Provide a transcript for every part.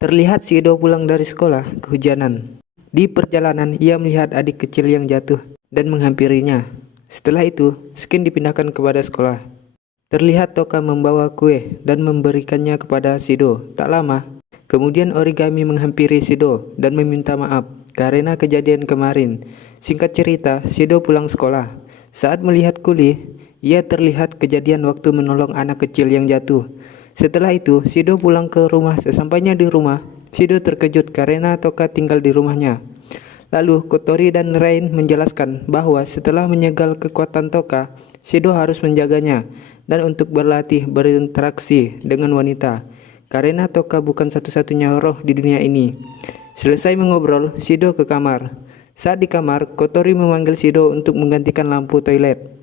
Terlihat Shido pulang dari sekolah kehujanan. Di perjalanan ia melihat adik kecil yang jatuh dan menghampirinya. Setelah itu, Skin dipindahkan kepada sekolah. Terlihat Toka membawa kue dan memberikannya kepada Shido. Tak lama, kemudian Origami menghampiri Shido dan meminta maaf karena kejadian kemarin. Singkat cerita, Shido pulang sekolah. Saat melihat Kuli, ia terlihat kejadian waktu menolong anak kecil yang jatuh. Setelah itu, Shido pulang ke rumah. Sesampainya di rumah, Shido terkejut karena Toka tinggal di rumahnya. Lalu Kotori dan Rain menjelaskan bahwa setelah menyegal kekuatan Toka, Shido harus menjaganya dan untuk berlatih berinteraksi dengan wanita karena Toka bukan satu-satunya roh di dunia ini. Selesai mengobrol, Shido ke kamar. Saat di kamar, Kotori memanggil Shido untuk menggantikan lampu toilet.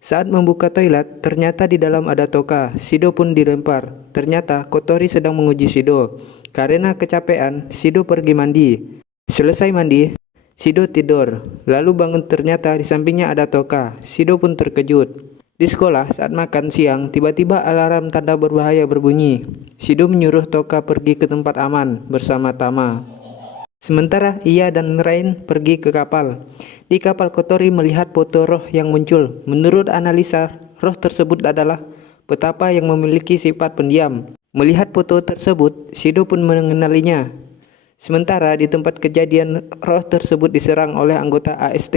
Saat membuka toilet, ternyata di dalam ada Toka. Shido pun dilempar. Ternyata Kotori sedang menguji Shido. Karena kecapean, Shido pergi mandi. Selesai mandi, Shido tidur. Lalu bangun, ternyata di sampingnya ada Toka. Shido pun terkejut. Di sekolah, saat makan siang, tiba-tiba alarm tanda berbahaya berbunyi. Shido menyuruh Toka pergi ke tempat aman bersama Tama. Sementara ia dan Rain pergi ke kapal. Di kapal, Kotori melihat foto roh yang muncul. Menurut analisa, roh tersebut adalah petapa yang memiliki sifat pendiam. Melihat foto tersebut, Shido pun mengenalinya. Sementara di tempat kejadian, roh tersebut diserang oleh anggota AST.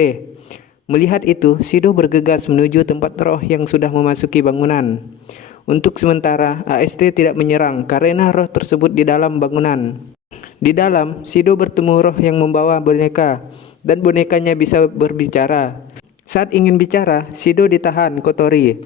Melihat itu, Shido bergegas menuju tempat roh yang sudah memasuki bangunan. Untuk sementara, AST tidak menyerang karena roh tersebut di dalam bangunan. Di dalam, Shido bertemu roh yang membawa boneka dan bonekanya bisa berbicara. Saat ingin bicara, Shido ditahan Kotori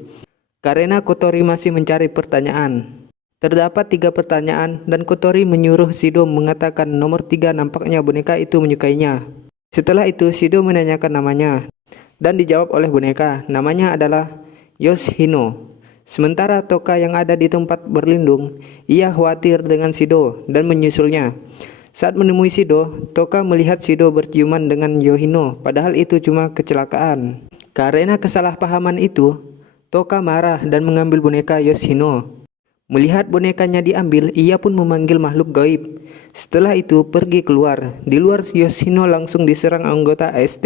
karena Kotori masih mencari pertanyaan. Terdapat 3 pertanyaan dan Kotori menyuruh Shido mengatakan nomor 3 nampaknya boneka itu menyukainya. Setelah itu, Shido menanyakan namanya dan dijawab oleh boneka. Namanya adalah Yoshino. Sementara Toka yang ada di tempat berlindung, ia khawatir dengan Shido dan menyusulnya. Saat menemui Shido, Toka melihat Shido berciuman dengan Yoshino, padahal itu cuma kecelakaan. Karena kesalahpahaman itu, Toka marah dan mengambil boneka Yoshino. Melihat bonekanya diambil, ia pun memanggil makhluk gaib. Setelah itu pergi keluar. Di luar, Yoshino langsung diserang anggota AST.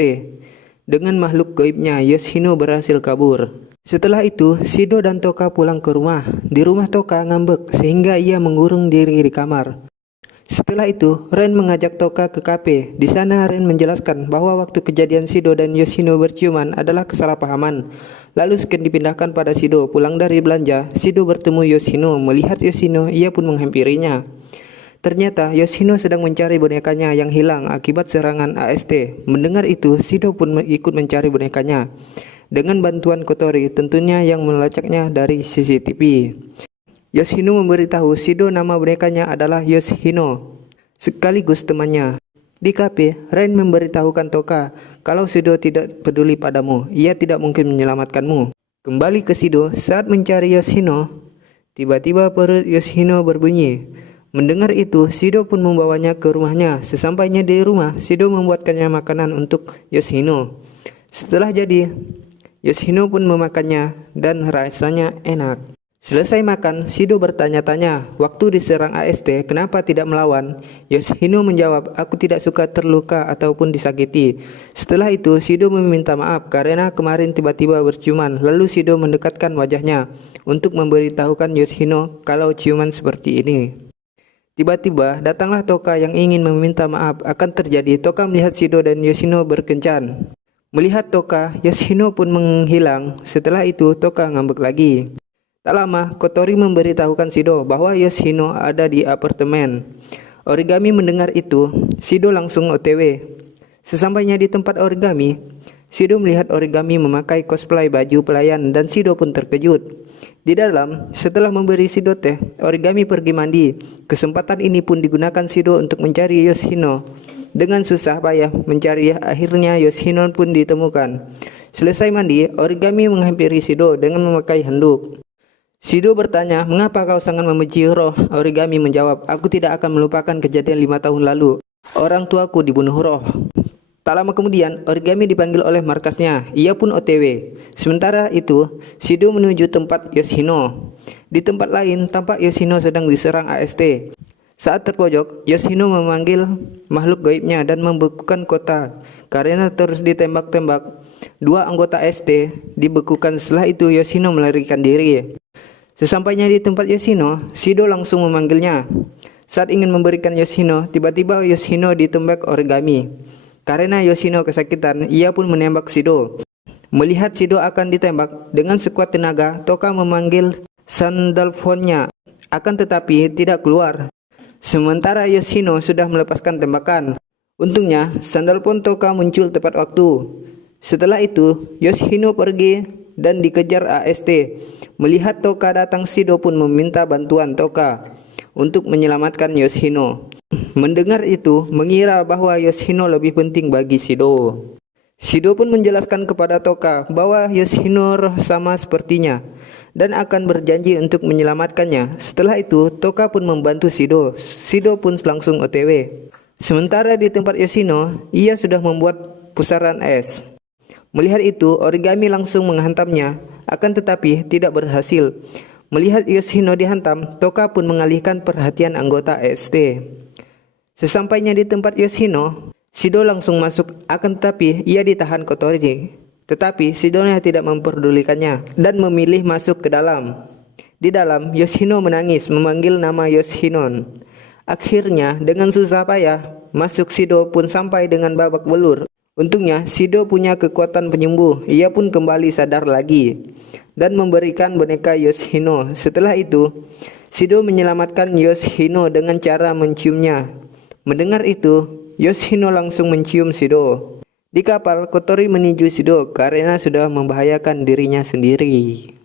Dengan makhluk gaibnya, Yoshino berhasil kabur. Setelah itu, Shido dan Toka pulang ke rumah. Di rumah Toka ngambek sehingga ia mengurung diri di kamar. Setelah itu, Ren mengajak Toka ke kafe. Di sana Ren menjelaskan bahwa waktu kejadian Shido dan Yoshino berciuman adalah kesalahpahaman. Lalu Skin dipindahkan pada Shido. Pulang dari belanja, Shido bertemu Yoshino. Melihat Yoshino, ia pun menghampirinya. Ternyata Yoshino sedang mencari bonekanya yang hilang akibat serangan AST. Mendengar itu, Shido pun ikut mencari bonekanya dengan bantuan Kotori, tentunya yang melacaknya dari CCTV. Yoshino memberitahu Shido nama bonekanya adalah Yoshino, sekaligus temannya. Di kafe, Ren memberitahukan Toka kalau Shido tidak peduli padamu, ia tidak mungkin menyelamatkanmu. Kembali ke Shido, saat mencari Yoshino, tiba-tiba perut Yoshino berbunyi. Mendengar itu, Shido pun membawanya ke rumahnya. Sesampainya di rumah, Shido membuatkannya makanan untuk Yoshino. Setelah jadi, Yoshino pun memakannya dan rasanya enak. Selesai makan, Shido bertanya-tanya, waktu diserang AST, kenapa tidak melawan? Yoshino menjawab, aku tidak suka terluka ataupun disakiti. Setelah itu, Shido meminta maaf karena kemarin tiba-tiba berciuman. Lalu Shido mendekatkan wajahnya untuk memberitahukan Yoshino kalau ciuman seperti ini. Tiba-tiba datanglah Toka yang ingin meminta maaf. Akan terjadi, Toka melihat Shido dan Yoshino berkencan. Melihat Toka, Yoshino pun menghilang. Setelah itu, Toka ngambek lagi. Tak lama, Kotori memberitahukan Shido bahwa Yoshino ada di apartemen. Origami mendengar itu, Shido langsung OTW. Sesampainya di tempat Origami, Shido melihat Origami memakai cosplay baju pelayan dan Shido pun terkejut. Di dalam, setelah memberi Shido teh, Origami pergi mandi. Kesempatan ini pun digunakan Shido untuk mencari Yoshino. Dengan susah payah mencari, akhirnya Yoshino pun ditemukan. Selesai mandi, Origami menghampiri Shido dengan memakai handuk. Shido bertanya, mengapa kau sangat membenci roh? Origami menjawab, aku tidak akan melupakan kejadian 5 tahun lalu. Orang tuaku dibunuh roh. Tak lama kemudian, Origami dipanggil oleh markasnya. Ia pun OTW. Sementara itu, Shido menuju tempat Yoshino. Di tempat lain, tampak Yoshino sedang diserang AST. Saat terpojok, Yoshino memanggil makhluk gaibnya dan membekukan kota. Karena terus ditembak-tembak, dua anggota ST dibekukan. Setelah itu Yoshino melarikan diri. Sesampainya di tempat Yoshino, Shido langsung memanggilnya. Saat ingin memberikan Yoshino, tiba-tiba Yoshino ditembak Origami. Karena Yoshino kesakitan, ia pun menembak Shido. Melihat Shido akan ditembak, dengan sekuat tenaga, Toka memanggil Sandalphone-nya. Akan tetapi tidak keluar. Sementara Yoshino sudah melepaskan tembakan. Untungnya, Sandalphone Toka muncul tepat waktu. Setelah itu, Yoshino pergi dan dikejar AST. Melihat Toka datang, Shido pun meminta bantuan Toka untuk menyelamatkan Yoshino. Mendengar itu, mengira bahwa Yoshino lebih penting bagi Shido. Shido pun menjelaskan kepada Toka bahwa Yoshino roh sama sepertinya dan akan berjanji untuk menyelamatkannya. Setelah itu, Toka pun membantu Shido. Shido pun langsung OTW. Sementara di tempat Yoshino, ia sudah membuat pusaran es. Melihat itu, Origami langsung menghantamnya, akan tetapi tidak berhasil. Melihat Yoshino dihantam, Toka pun mengalihkan perhatian anggota ST. Sesampainya di tempat Yoshino, Shido langsung masuk, akan tetapi ia ditahan Kotori. Tetapi Shido-nya tidak memperdulikannya dan memilih masuk ke dalam. Di dalam, Yoshino menangis memanggil nama Yoshinon. Akhirnya dengan susah payah masuk, Shido pun sampai dengan babak belur. Untungnya Shido punya kekuatan penyembuh. Ia pun kembali sadar lagi dan memberikan boneka Yoshino. Setelah itu, Shido menyelamatkan Yoshino dengan cara menciumnya. Mendengar itu, Yoshino langsung mencium Shido. Di kapal, Kotori menuju Shido karena sudah membahayakan dirinya sendiri.